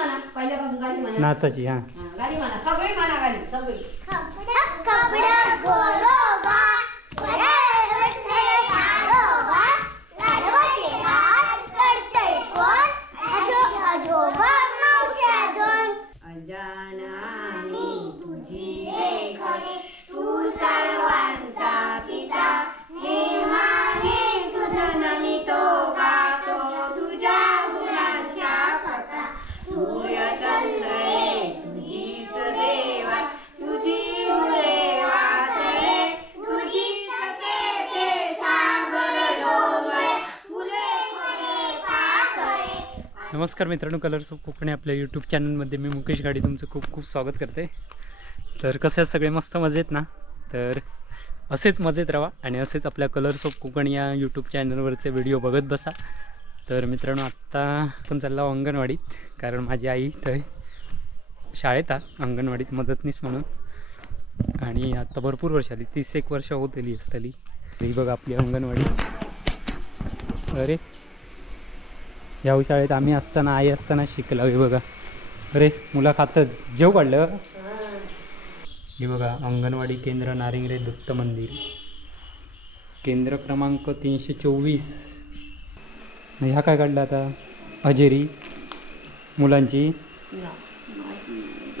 म्हणा पहिल्यापासून गाणी म्हणा नाचाची. हा गाणी म्हणा सगळी म्हणा गाणी सगळी. नमस्कार मित्रांनो, कलर्स ऑफ कोकणी आपल्या यूट्यूब चॅनलमध्ये मी मुकेश घाडी तुमचं खूप खूप स्वागत करते. तर कसे सगळे मस्त मजेत ना? तर असेच मजेत राहा आणि असेच आपल्या कलर्स ऑफ कोकणी या यूट्यूब चॅनलवरचे व्हिडिओ बघत बसा. तर मित्रांनो, आत्ता आपण चाललो अंगणवाडीत, कारण माझी आई इथं शाळेत अंगणवाडीत मदतनीस म्हणून. आणि आत्ता भरपूर वर्ष आली, 30-1 वर्ष होत आली असतली. ही बघा आपली अंगणवाडी. अरे या शाळेत आम्ही असताना, आई असताना शिकला. हे बघा, अरे मुला खातं जेव काढलं. हे बघा अंगणवाडी केंद्र नारिंगरे दत्त मंदिर, केंद्र क्रमांक 324. ह्या काय काढलं आता? हजेरी मुलांची.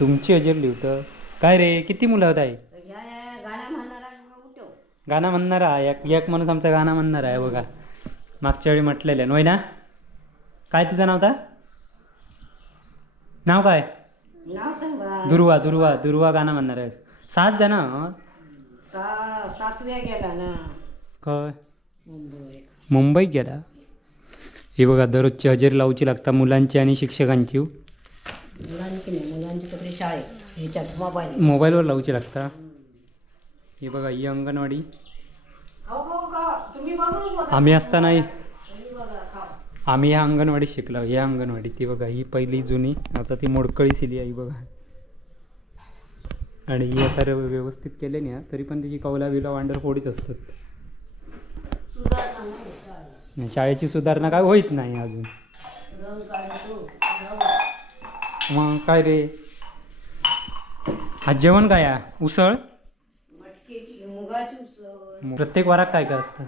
तुमची हजेरी लिहतं काय रे? किती मुलं होत आहे? गाणं म्हणणारा एक माणूस आमचा गाणं म्हणणार आहे बघा. मागच्या वेळी म्हटलेलं नोय ना? काय तुझं नाव होता? नाव काय? दुर्वा. दुर्वा दुर्वा गाणं म्हणणार आहे. 7 जण. 7व्या गेला ना काय? मुंबईत गेला. हे बघा, दररोजची हजेरी लावची लागतात मुलांची आणि शिक्षकांची. मुलांची नाही, मुलांची तरी शाळेत ह्याच्यात मोबाईलवर लावची लागता. हे बघा ही अंगणवाडी. आम्ही असताना आम्ही ह्या अंगणवाडीत शिकलो. ह्या अंगणवाडी ती बघा, ही पहिली जुनी, आता ती मोडकळी सिली आहे बघा. आणि ही आता व्यवस्थित केले नाही तरी पण त्याची कौला बिला वांडर फोडीत असतात. शाळेची सुधारणा काय होईत नाही अजून. मग काय रे? आज जेवण काय आहे? उसळ. प्रत्येक वारात काय काय असतं?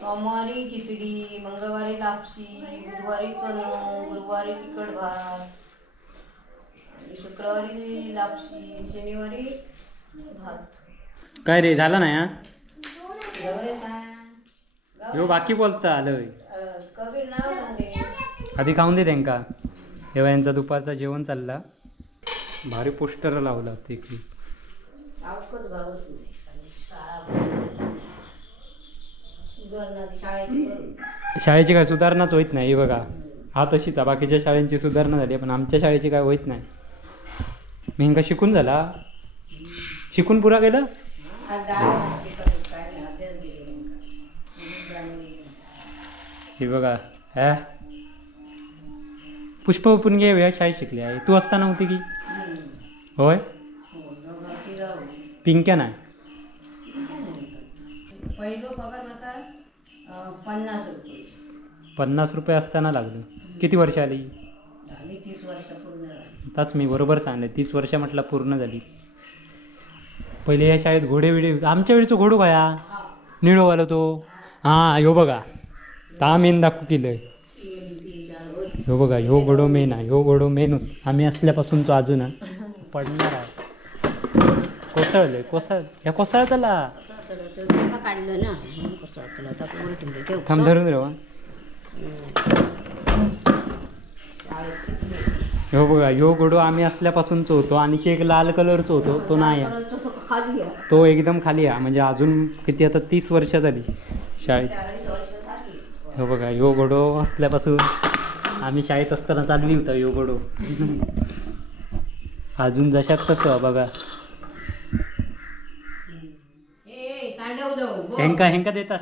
सोमवारी खिचडी, मंगळवारी लापशी, बुधवारी चणं, गुरुवारी तिखट भात, शुक्रवारी लापशी, शनिवारी भात. काय रे झालं नाही? ह्यो बाकी बोलता आलंय. कबीर नाव सांगे आधी खाऊन दे त्यांका. तेव्हा यांचा दुपारचा जेवण चालला. भारी पोस्टर लावला ते. शाळेची काय सुधारणाच होत नाही. बघा हा तशीच, बाकीच्या शाळेंची सुधारणा झाली पण आमच्या शाळेची काय होत नाही. मी हिंका शिकून झाला, शिकून पुरा गेलं. हे बघा ह्या पुष्प पुनगे या शाळेत शिकली आहे. तू असताना होती की? होय. पिंक्या नाही. ₹50 असताना लागलं. किती वर्ष आली? 30 वर्ष पूर्ण. आताच मी बरोबर सांगले, 30 वर्ष म्हटलं पूर्ण झाली. पहिले या शाळेत घोडे बिडे, आमच्या वेळीचं घोडो खाया निळो आलो तो. हां ह्यो बघा, ता मेन दाखवू केलं. ह्यो बघा, ह्यो घोडो मेन आहे. ह्यो घोडो मेन आम्ही असल्यापासूनच अजून पडणार आहे. कोसळले या कोसळतला काढलं ना. थांब धरून रे. ह्यो बघा, ह्यो घोडो आम्ही असल्यापासूनच होतो. आणि एक लाल कलरचा होतो तो नाही, तो एकदम खाली आहे. म्हणजे अजून किती आता 30 वर्ष झाली शाळेत. ह्यो बघा, ह्यो घोडो असल्यापासून आम्ही शाळेत असताना चालली होता ह्यो घोडो. अजून जशात तसं बघा. हेंका देतास?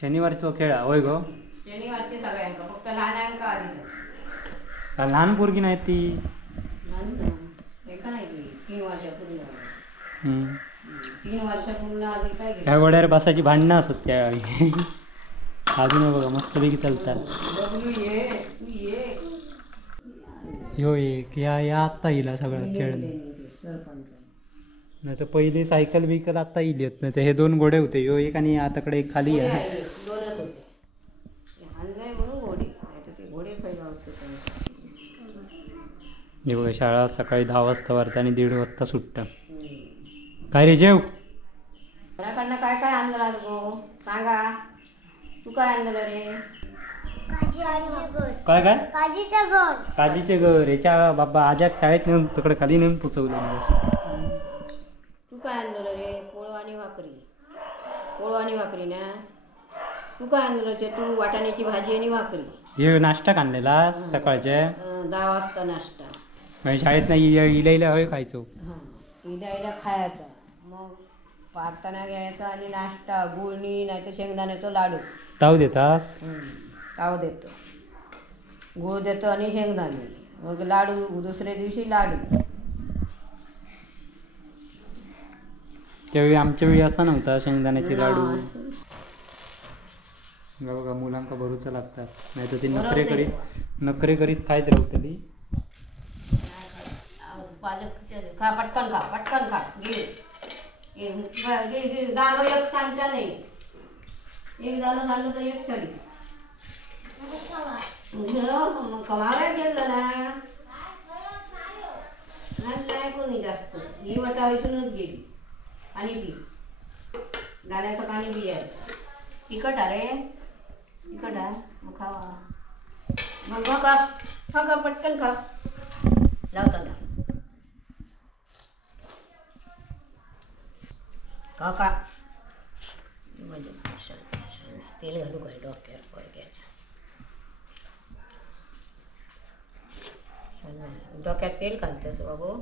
शनिवारचा खेळा होय गो. शनिवारचे सगळ्यांका, फक्त लहान आधी. लहान पोरगी नाही ती. 3 वर्ष पूर्ण आधी काय ह्या गोड्यावर बसायची भांडणं असत त्या. अजून बघा मस्तपैकी चालतात. ह्यो एक या आत्ता येईल सगळं खेळणं. सरपंच नाही तर पहिले सायकल बिकल आता येईल येत नाही. हे 2 घोडे होते, ह्यो एक आणि आताकडे एक खाली आहे. दोनच होते हाणलंय म्हणून घोडे, नाही तर ते घोडे पहिला होते. हे बघा शाळा सकाळी 10 वाजता भरते आणि 1:30 वाजता सुटतं. काय रे जेव? घराकडनं काय काय आणलं आज गो सांगा. तू काय आणलं रे? काय काय? काजीचे घर. याच्या बाबा आज्या शाळेत नेऊन तिकडे खाली नेऊन पुचवलं. तू काय आणलं रे? पोळो आणि भाकरी ना. तू काय आणलं? तू वाटाण्याची भाजी आणि भाकरी. हे नाश्ता आणलेला सकाळचे 10 वाजता नाश्ता. म्हणजे शाळेत नाही इला हवे खायचो. इला खायचा, मग पारताना घ्यायचा आणि नाश्ता गुळणी नाही तर शेंगदाण्याचं लाडू. ताव देतास? ताव देतो, गुळ देतो आणि शेंगदाणे. मग लाडू दुसऱ्या दिवशी लाडू. त्यावेळी आमच्या वेळी असा नव्हता शेंगदाण्याचे लाडू. बघा मुलांका भरूचं लागतात, नाही तर ती नखरे करीत खायत राहतली. खा पटकन खा दानो एक सांगता नाही. एक दानो सांगतो तर एक छडी. मग कमाला गेलं ना नाही कोणी जास्त. ही वटा विसरूनच गेली. आणि पी गाण्याचं पाणी पियायचं. तिखट अरे तिखट आहे मग खावा. मग खा पटकन खा. लावता का तेल घालू काय डोक्यावर पोरग्याच्या. डोक्यात तेल घालतेस बाबू.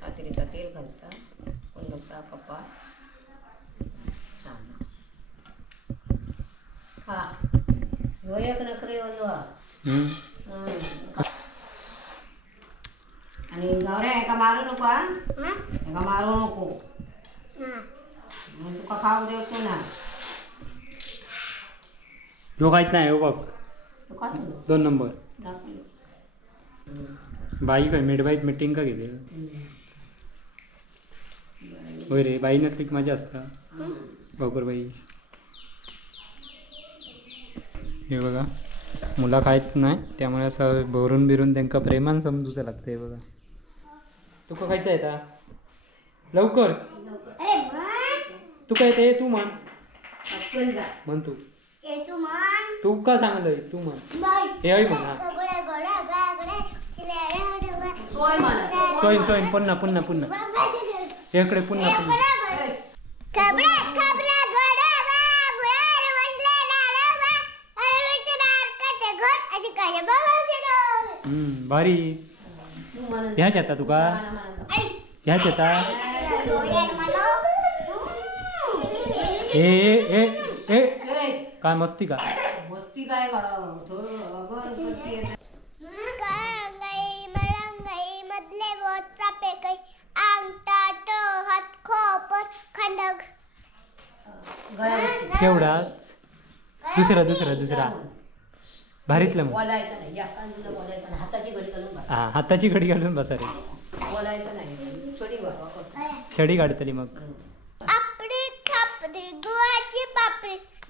कात्रीचा तेल घालता कोणता पप्पा छान खा. एक नखरे आणि गौऱ्या एका मारू नको. एका मारू नको. मग तुका खाऊ देतो ना. ह्यो खायच नाही. हो बघ 2 नंबर बाई काय मेडबाईत मीटिंग का गेले. होय रे, बाई नसली की मजा असता. बरोबर बाई. हे बघा मुला खायच नाही, त्यामुळे असं भरून बिरून त्यांना प्रेमान समजूचं लागतं. हे बघा तुका खायचं आहे का लवकर? तू काय ते तू म्हण तू का सांगलंय तू म्हण. हे आई म्हणा सोईन पुन्हा इकडे पुन्हा भारी. ह्याच येता तुका? ह्याच येता? ए काय मस्ती का? काय केवढाच दुसरा भारीतलं मग. हाताची घडी घालून बसा रे. छडी काढतली मग.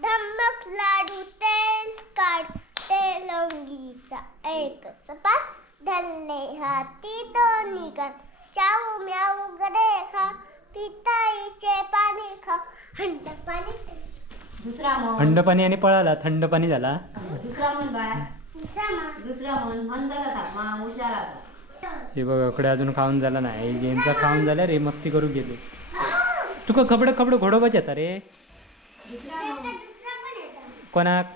धम्मक लाडू तेल काढ तेलंगीचा एक चपात धरले हाती दोन्ही काढ. चाऊ म्याऊ गडे खा पिताईचे पाणी खा. थंड पाणी आणि पळाला थंड पाणी झाला. हे बघ इकडे अजून खाऊन झाला नाही. यांचा खाऊन झाला रे, मस्ती करू गेले. तुका खबड घोडोबाच येता रे. कोणाक?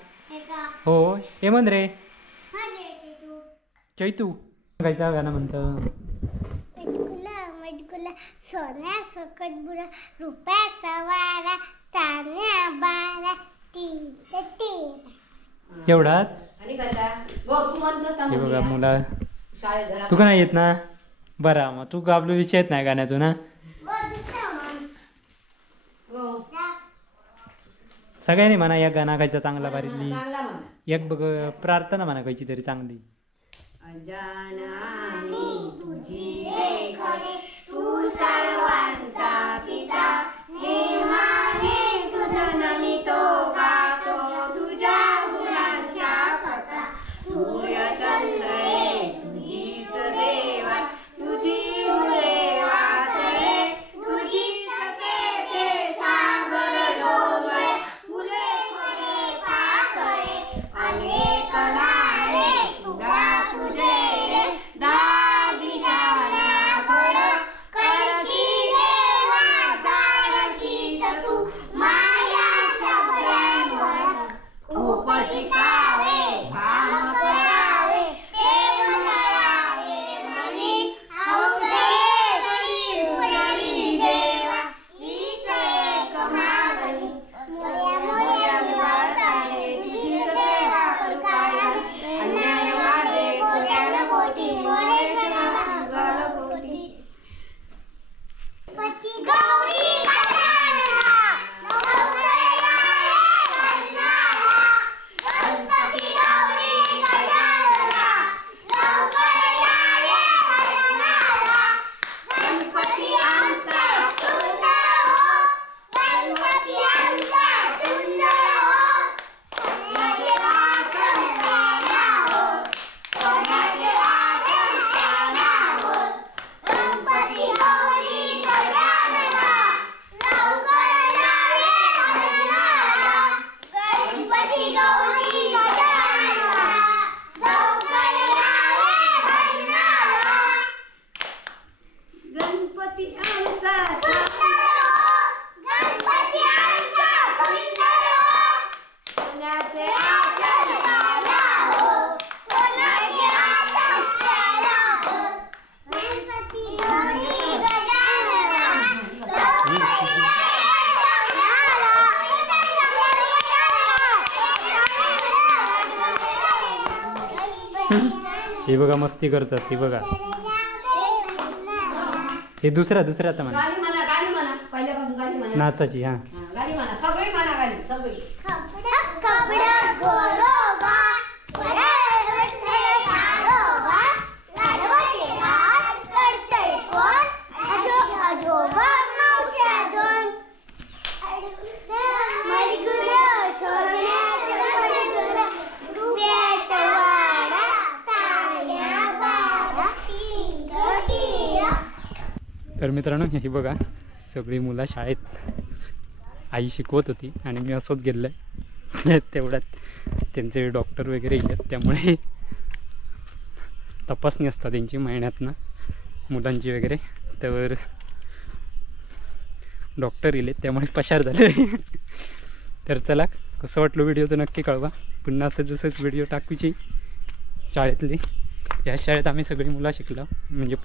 हो हे म्हण रे चैतू. गायचा गाणं म्हणतं सोन्या सकट बुरा रुपयाचा वारा चान्या बारा एवढाच. हे बघा मुला तुका नाही येत ना. बरा मग तू गाबलो विषय येत नाही गाण्यातून ना. सगळ्यांनी म्हणा एक गाणं खायचा चांगला भारीतली. एक बघ प्रार्थना म्हणा खायची तरी चांगली. अजान आम्ही तुझी लेकरे, तू सर्वांचा पिता, नेमाने तुझं नमितो गातो, तुझ्या गुणांच्या कथा. सूर्य चंद्रे तुझीच देवा, तुझी मुले वासरे, तुझीच पेटे सागर डोंगर, फुले फळे पाकळे अनेक नारे, तुला तुझे रे दादिशाना घड, करशी देवा सारखीच तू माया सगळ्यांवर. खूप शिकावे काम करावे, प्रेम करावे मनी, हौसले गणी उरवी देवा, हीच एक मागणी. मोरया मी बाळकाने तुझीच सेवा करू कायम, अन्याय माझे कोट्यान कोटी, मोरेचे नाव गळ कोटी. गणपती गौरी गजानना, नवकळेला रे गणनाला. गणपती गौरी गजानना, नवकळेला रे गणनाला. गणपती आमचा सुंदर हो, गणपती आमचा सुंदर हो. सोन्याचे वासन त्याला हो, सोन्याचे वासन त्याला हो. गणपती गौरी गजानना, लवकर या रे गणनाला. गणपती गौरी गजानना, लवकर या रे गणनाला. गणपती आमचा सुंदर हो, गणपती आमचा सुंदर हो. सोन्याचे आसन त्याला हो, सोन्याचे आसन त्याला हो. गणपती गौरी गजानना, लवकर या गणनाला. हे बघा मस्ती करतात ती बघा. हे दुसरा आता म्हणा गाणी म्हणा, गाणी म्हणा, पहिल्यापासून गाणी म्हणा. नाचाची. हा हा, गाणी म्हणा, सगळी म्हणा गाणी, सगळी. कपडा गोरोबा, वराळ घातले तारोबा, लाडवाचे हात करतय कोण, आजोबा मावश्या दोन. मलगुरं सोन्याचं मलगुरं, रुपयाचा वाडा, ताण्या बारा, टिंगटिया. तर मित्रांनो हे बघा सगळी मुलं शाळेत आई शिकवत होती आणि मी असंच गेलं आहे. तेवढ्यात त्यांचे डॉक्टर वगैरे येतात, त्यामुळे तपासणी असतात त्यांची महिन्यातनं मुलांची वगैरे. तर डॉक्टर येले त्यामुळे पसार झाले. तर चला कसं वाटलं व्हिडिओ तर नक्की कळवा. पुन्हा असं जसंच व्हिडिओ टाकूची शाळेतली. या शाळेत आम्ही सगळी मुलं शिकलो, म्हणजे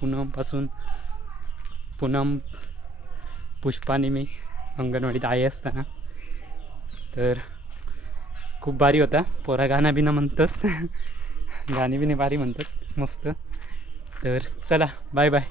पूनम पुष्पाने मी अंगणवाडीत आई असताना. तर खूप भारी होता. पोरा गाणं बिना म्हणतात, गाणी बिने भारी म्हणतात मस्त. तर चला बाय बाय.